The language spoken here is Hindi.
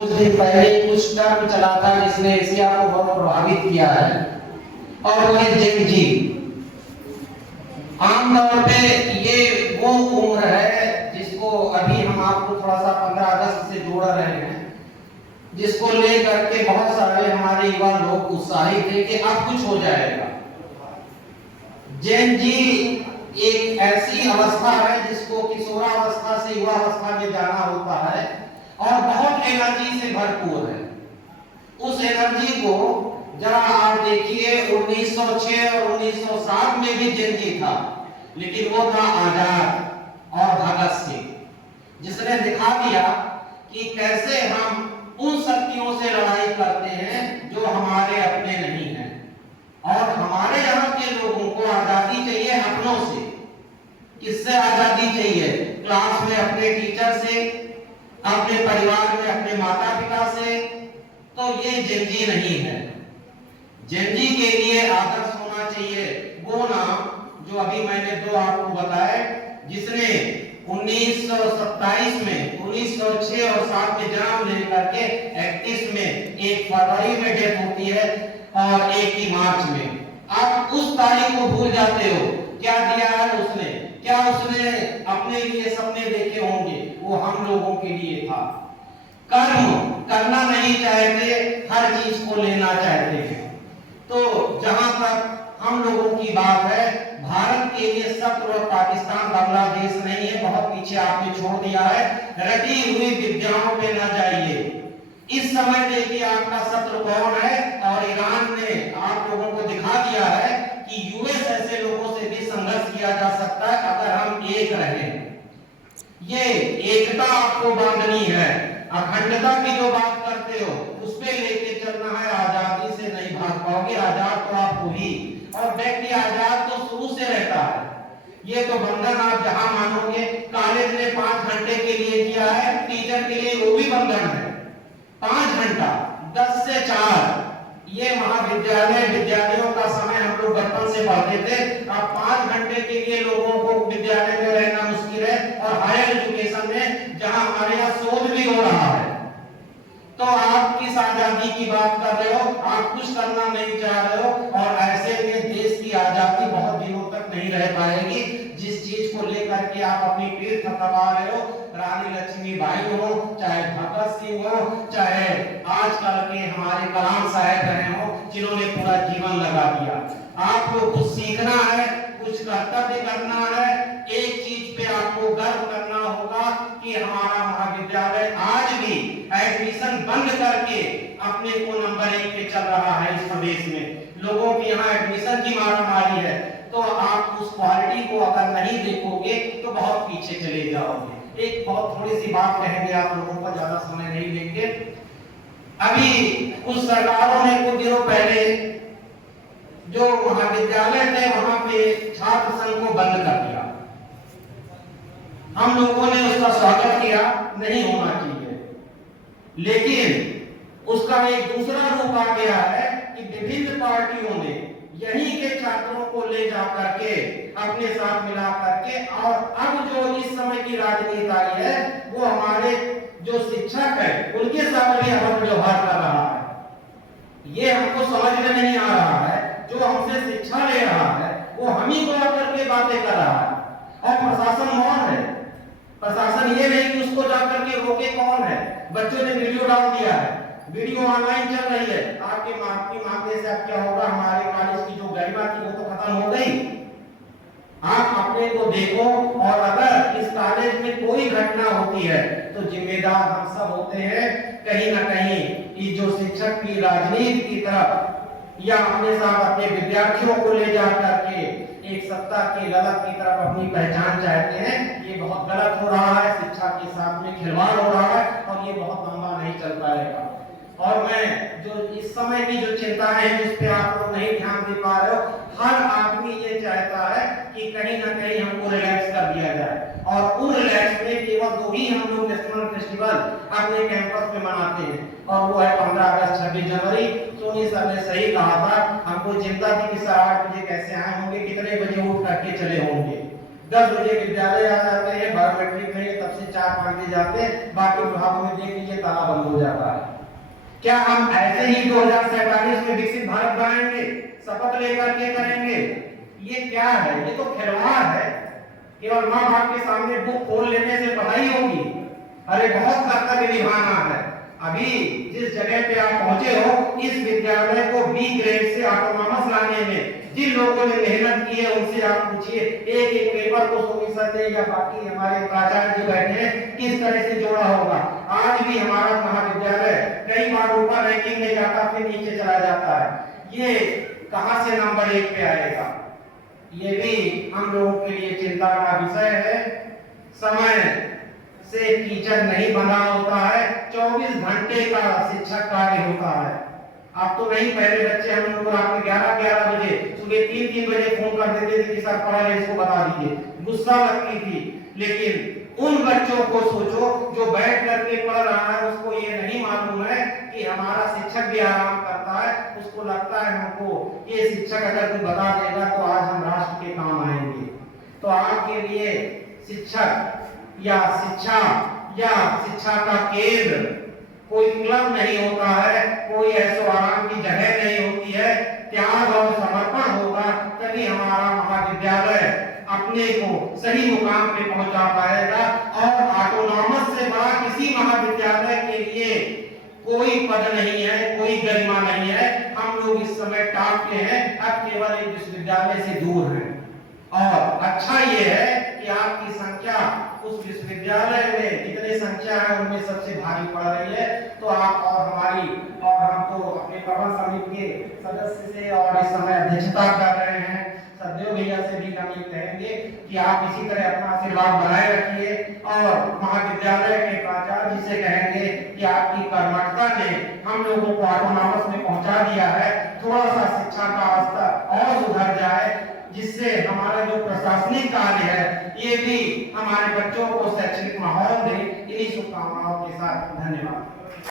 कुछ दिन पहले कुछ टर्म चला था जिसने एशिया को बहुत प्रभावित किया है और वो है जेन जी। आमतौर पे ये वो उम्र है जिसको अभी हम आपको थोड़ा सा 15 अगस्त से जोड़ रहे हैं, जिसको लेकर के बहुत सारे हमारे युवा लोग उत्साहित थे कि अब कुछ हो जाएगा। जेन जी एक ऐसी अवस्था है जिसको किशोरावस्था से युवावस्था में जाना होता है और बहुत एनर्जी से भरपूर है। उस एनर्जी को जरा आप देखिए, 1906 और 1907 में भी जेन जी था, लेकिन वो था आजाद और भगत सिंह, जिसने दिखा दिया कि कैसे हम उन शक्तियों से लड़ाई करते हैं जो हमारे अपने नहीं हैं। और हमारे यहाँ के लोगों को आजादी चाहिए अपनों से। किससे आजादी चाहिए? क्लास में अपने टीचर से, अपने परिवार में अपने माता पिता से। तो ये जेन जी नहीं है। जेन जी के लिए आदर्श होना चाहिए वो नाम जो अभी मैंने दो आपको बताए, जिसने 1927 में 1906 और 7 में जन्म लेकर के 31 में 1 फरवरी में डेथ होती है और 1 ही मार्च में। आप उस तारीख को भूल जाते हो। क्या दिया है उसने? क्या उसने अपने लिए सपने देखे होंगे? वो हम लोगों के लिए था। कर्म करना नहीं चाहते, हर चीज को लेना चाहते हैं। तो जहां तक हम लोगों की बात है, भारत के लिए शत्रु और पाकिस्तान बांग्लादेश नहीं है, बहुत पीछे आपने छोड़ दिया है। रटी हुई विद्याओं पे न जाइए। इस समय देखिए आपका शत्रु कौन है, और ईरान ने आप लोगों को दिखा दिया है कि यूएस ऐसे लोगों से भी संघर्ष किया जा सकता है अगर हम एक रहें। ये एकता आपको बांधनी है। अखंडता की जो बात करते हो उस पे लेके चलना है। आजादी से नहीं भाग पाओगे, आजाद तो आप ही, और व्यक्ति आजाद तो शुरू से रहता है। ये तो बंधन आप जहां मानोगे, कॉलेज ने 5 घंटे के लिए किया है, टीचर के लिए वो भी बंधन है। 5 घंटा 10 से 4, ये महाविद्यालय विद्यालयों का समय हम लोग बचपन से पढ़ते थे। अब 5 घंटे के लिए लोगों को विद्यालय में रहना मुश्किल है, और हायर एजुकेशन में जहां हमारे यहाँ शोध भी हो रहा है। तो आप किस आजादी की बात कर रहे हो? आप कुछ करना नहीं चाह रहे हो, और ऐसे में देश की आजादी बहुत दिनों तक नहीं रह पाएगी। जिस चीज को लेकर के आप अपनी पीठ थपथपा रहे हो, रानी लक्ष्मीबाई हो, चाहे भगत सिंह हो, चाहे आजकल के हमारे कलाम साहब रहे हो, जिन्होंने पूरा जीवन लगा दिया। आपको कुछ सीखना है, कुछ कर्तव्य करना है। एक चीज पे आपको गर्व करना होगा कि हमारा महाविद्यालय आज भी एडमिशन बंद करके अपने को नंबर 1 पे चल रहा है। इस प्रदेश में लोगों के यहाँ एडमिशन की मारामारी है। तो आप उस क्वालिटी को अगर नहीं देखोगे तो बहुत पीछे चले जाओगे। एक बहुत थोड़ी सी बात कहेंगे आप लोगों का, ज्यादा समय नहीं लेंगे। अभी कुछ सरकारों ने कुछ दिनों पहले जो महाविद्यालय थे वहां पे छात्र संघ को बंद कर दिया। हम लोगों ने उसका स्वागत किया, नहीं होना चाहिए। लेकिन उसका एक दूसरा रूप आ गया है कि विभिन्न पार्टियों ने यहीं के छात्रों को ले जाकर के अपने साथ मिला करके, और अब जो इस समय की राजनीति आई है वो हमारे जो शिक्षक है उनके साथ भी हम व्यवहार कर रहा है। ये हमको समझ में नहीं आ रहा है। जो हमसे शिक्षा ले रहा है वो हम ही को आकर के बातें कर रहा है, और प्रशासन मौन है। प्रशासन ये नहीं कि उसको जाकर के रोके कौन है। बच्चों ने वीडियो डाल दिया है, वीडियो ऑनलाइन चल रही है। आपके माफी मांगने से अब क्या होगा? हमारे कॉलेज की जो गरिमा थी वो तो खत्म हो गई। आप अपने को देखो, और अगर इस कॉलेज में कोई घटना होती है तो जिम्मेदार हम सब होते हैं। कहीं ना कहीं ये जो शिक्षक की राजनीति की तरफ, या अपने साथ अपने विद्यार्थियों को ले जाकर के एक सत्ता की ललक की तरफ अपनी पहचान चाहते हैं, ये बहुत गलत हो रहा है। शिक्षा के साथ में खिलवाड़ हो रहा है, और ये बहुत लंबा नहीं चल पाएगा। और मैं जो इस समय की जो चिंताएं हैं जिस पे आप लोग नहीं ध्यान दे पा रहे हो, हर आदमी ये चाहता है कि कहीं ना कहीं हमको रिलैक्स कर दिया जाए, और उन रिलैक्स में केवल 2 ही हम लोग नेशनल फेस्टिवल अपने कैंपस में मनाते हैं, और वो है 15 अगस्त 26 जनवरी। सोनी सर ने सही कहा था, हमको चिंता थी कि सर 8 बजे कैसे आए होंगे, कितने बजे उठ करके चले होंगे। 10 बजे विद्यालय आ जाते हैं, बायोमेट्रिक नहीं है तब से 4-5 बजे जाते हैं, बाकी विभागों में देख लीजिए ताला बंद हो जाता है। क्या हम ऐसे ही 2047 में विकसित भारत बनाएंगे, शपथ लेकर के करेंगे? ये क्या है? ये तो खिलवाड़ है। केवल माँ बाप के सामने बुक खोल लेने से पढ़ाई होगी? अरे बहुत कर्तव्य निभाना है। अभी जिस जगह पे आप पहुंचे हो, इस विद्यालय को बी ग्रेड से ऑटोनॉमस लाने में जिन लोगों ने मेहनत की है उनसे आप पूछिए, एक एक पेपर को सोमी सर या बाकी हमारे प्राचार्य जो बैठे हैं किस तरह से जोड़ा होगा। आज भी हमारा महाविद्यालय कई बार ऊपर रैंकिंग में जाता फिर नीचे चला जाता है। ये कहां से नंबर 1 पे आएगा? ये भी हम लोगों के लिए चिंता का विषय है। समय से टीचर नहीं बना होता है, 24 घंटे का शिक्षक कार्य होता है। अब तो नहीं, पहले बच्चे हम लोग रात में 11 बजे सुबह 3 बजे फोन कर देते थे कि सर पढ़ा है इसको बता दीजिए, गुस्सा लगती थी। लेकिन उन बच्चों को सोचो जो बैठ करके पढ़ रहा है, उसको ये नहीं मालूम है कि हमारा शिक्षक भी आराम करता है, उसको लगता है हमको ये शिक्षक अगर कोई बता देगा तो आज हम राष्ट्र के काम आएंगे। तो आपके लिए शिक्षक या शिक्षा का केंद्र कोई क्लब नहीं होता है, कोई ऐसो आराम की जगह नहीं होती है। त्याग और समर्पण होगा तभी हमारा महाविद्यालय अपने को सही मुकाम पे पहुंचा पाएगा। और ऑटोनॉमस से बड़ा किसी महाविद्यालय के लिए कोई पद नहीं है, कोई गरिमा नहीं है। हम लोग इस समय टॉप पे हैं, अब केवल एक विश्वविद्यालय से दूर हैं। और अच्छा ये है कि आपकी संख्या उस विश्वविद्यालय में जितनी संख्या है उनमें सबसे भारी पड़ रही है। तो आप और हमारी और हम तो अपने प्रबंध समिति के सदस्य से और इस समय अध्यक्षता कर रहे हैं सदैव भैया से भी हम ये कहेंगे कि आप इसी तरह अपना आशीर्वाद बनाए रखिए। और महाविद्यालय के प्राचार्य जी से कहेंगे कि आपकी कर्मठता ने हम लोगों को ऑटोनॉमस में पहुंचा दिया है। थोड़ा सा शिक्षा का स्तर और सुधर जाए, जिससे हमारा जो प्रशासनिक कार्य है ये भी हमारे बच्चों को शैक्षणिक माहौल दे। इन्हीं शुभकामनाओं के साथ धन्यवाद।